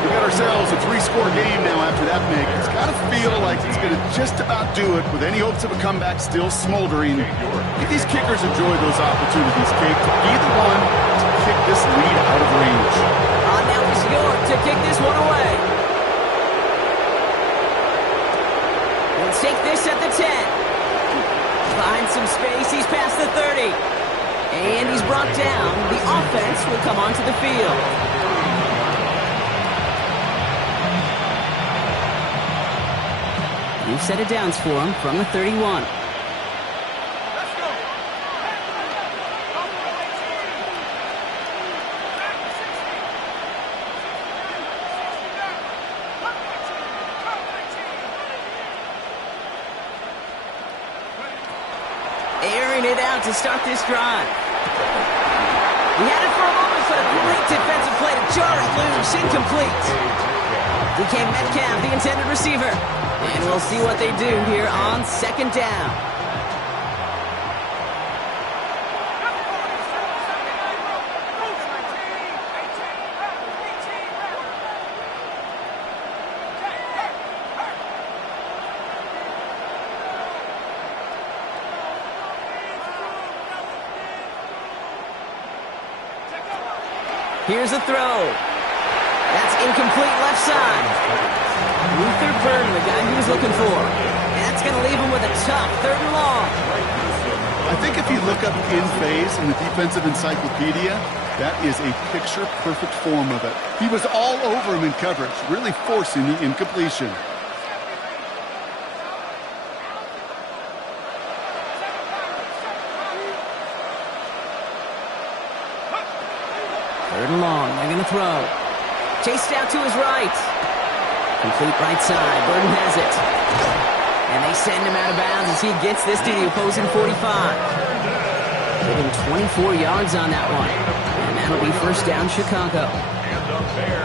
We got ourselves a 3-score game now after that make. It's got to feel like it's going to just about do it with any hopes of a comeback still smoldering. If these kickers enjoy those opportunities, Kate, to be the one to kick this lead out of range. Now is York to kick this one away. Let's take this at the 10. Find some space, he's past the 30. And he's brought down. The offense will come onto the field. New set of downs for him from the 31. Airing it out to start this drive. He had it for a moment, but a great defensive play to jar it loose. Incomplete. DK Metcalf, the intended receiver. And we'll see what they do here on second down. Here's a throw. That's incomplete left side. Luther Burden, the guy he was looking for. And that's going to leave him with a tough 3rd and long. I think if you look up in phase in the defensive encyclopedia, that is a picture-perfect form of it. He was all over him in coverage, really forcing the incompletion. Third and long, they're going to throw. Chased out to his right. Complete right side, Burden has it. And they send him out of bounds as he gets this to the opposing 45. Give him 24 yards on that one. And that'll be first down, Chicago.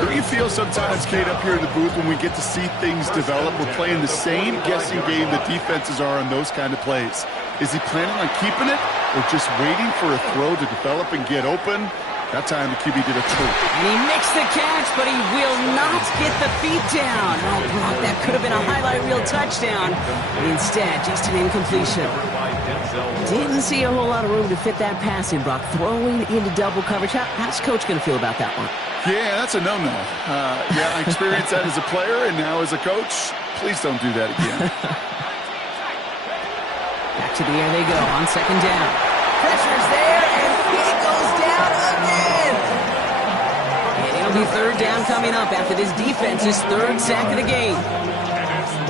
Do you feel sometimes, Kate, up here in the booth when we get to see things develop, we're playing the same guessing game that defenses are on those kind of plays? Is he planning on keeping it or just waiting for a throw to develop and get open? That time the QB did a trick. And he makes the catch, but he will not get the feet down. Oh, Brock, that could have been a highlight reel touchdown. Instead, just an incompletion. Didn't see a whole lot of room to fit that pass in, Brock. Throwing into double coverage. How's Coach going to feel about that one? Yeah, that's a no-no. Yeah, I experienced that as a player and now as a coach. Please don't do that again. Back to the air they go on second down. Pressure's there, and he goes down again. And it'll be third down coming up after this defense's 3rd sack of the game.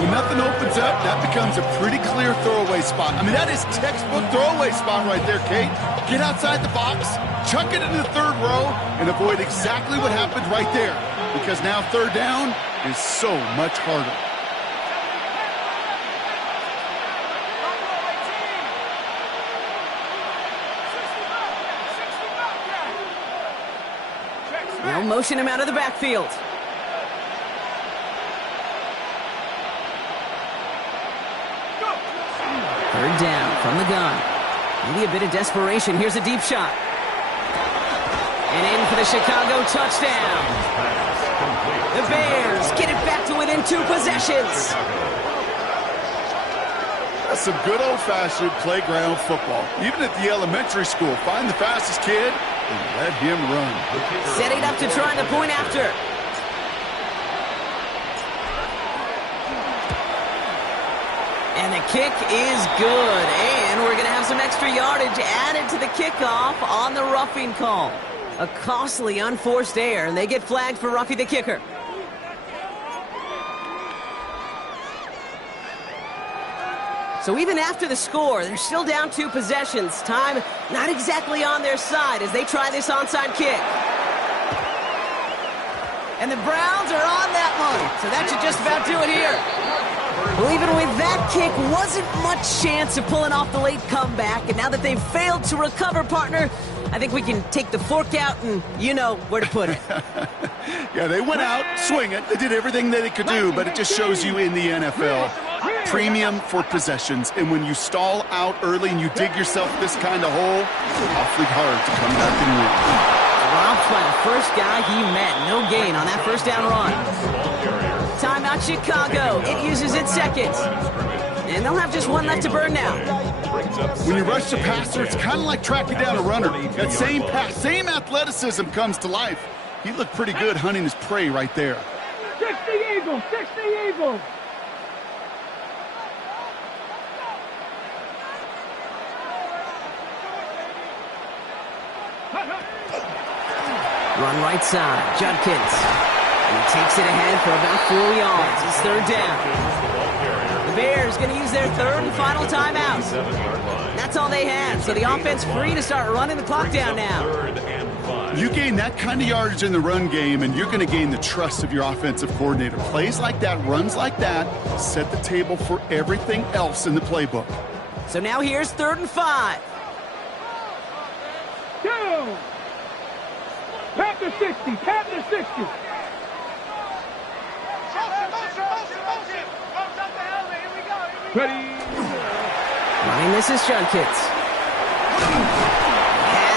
When nothing opens up, that becomes a pretty clear throwaway spot. I mean, that is textbook throwaway spot right there, Kate. Get outside the box, chuck it into the 3rd row, and avoid exactly what happened right there. Because now third down is so much harder. They'll motion him out of the backfield. Third down from the gun. Maybe a bit of desperation. Here's a deep shot. And in for the Chicago touchdown. The Bears get it back to within 2 possessions. That's some good old-fashioned playground football. Even at the elementary school, find the fastest kid and let him run. Setting up to try the point after. And the kick is good. And we're going to have some extra yardage added to the kickoff on the roughing call. A costly unforced error, and they get flagged for roughing the kicker. So even after the score, they're still down 2 possessions. Time not exactly on their side as they try this onside kick. And the Browns are on that one, so that should just about do it here. Well, even with that kick, wasn't much chance of pulling off the late comeback. And now that they've failed to recover, partner, I think we can take the fork out and you know where to put it. Yeah, they went out swinging. They did everything that they could do, but it just shows you in the NFL, premium for possessions. And when you stall out early and you dig yourself this kind of hole, it's awfully hard to come back and win. Dropped by the first guy he met. No gain on that first down run. Timeout Chicago. It uses its second. And they'll have just one left to burn now. When you rush the passer, it's kind of like tracking down a runner. That same pass, same athleticism comes to life. He looked pretty good hunting his prey right there. 60 Eagles, 60 Eagles. right side, Judkins. And he takes it ahead for about 4 yards. It's third down. The Bears going to use their third and final timeout. That's all they had, so the offense free to start running the clock down now. You gain that kind of yardage in the run game, and you're going to gain the trust of your offensive coordinator. Plays like that, runs like that, set the table for everything else in the playbook. So now here's 3rd and 5. Go! Panther 60, Panther 60. Ready. Running this is Judkins.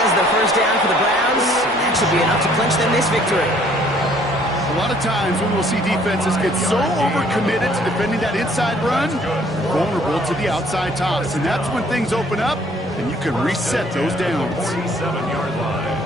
Has the first down for the Browns, and that should be enough to clinch them this victory. A lot of times we will see defenses get so overcommitted to defending that inside run, vulnerable to the outside toss, and that's when things open up, and you can reset those downs. 47-yard line.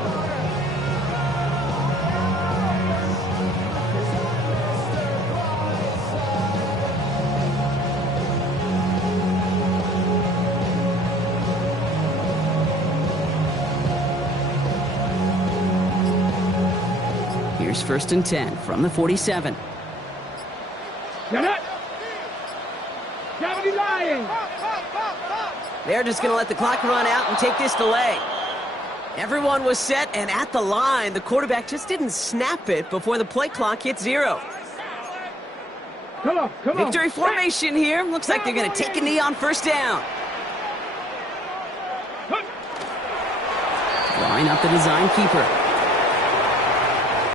Here's 1st and 10 from the 47. Get it. Gravity Lions. They're just going to let the clock run out and take this delay. Everyone was set and at the line. The quarterback just didn't snap it before the play clock hit 0. Come on, come on. Victory formation here. Looks like they're going to take a knee on 1st down. Line up the design keeper.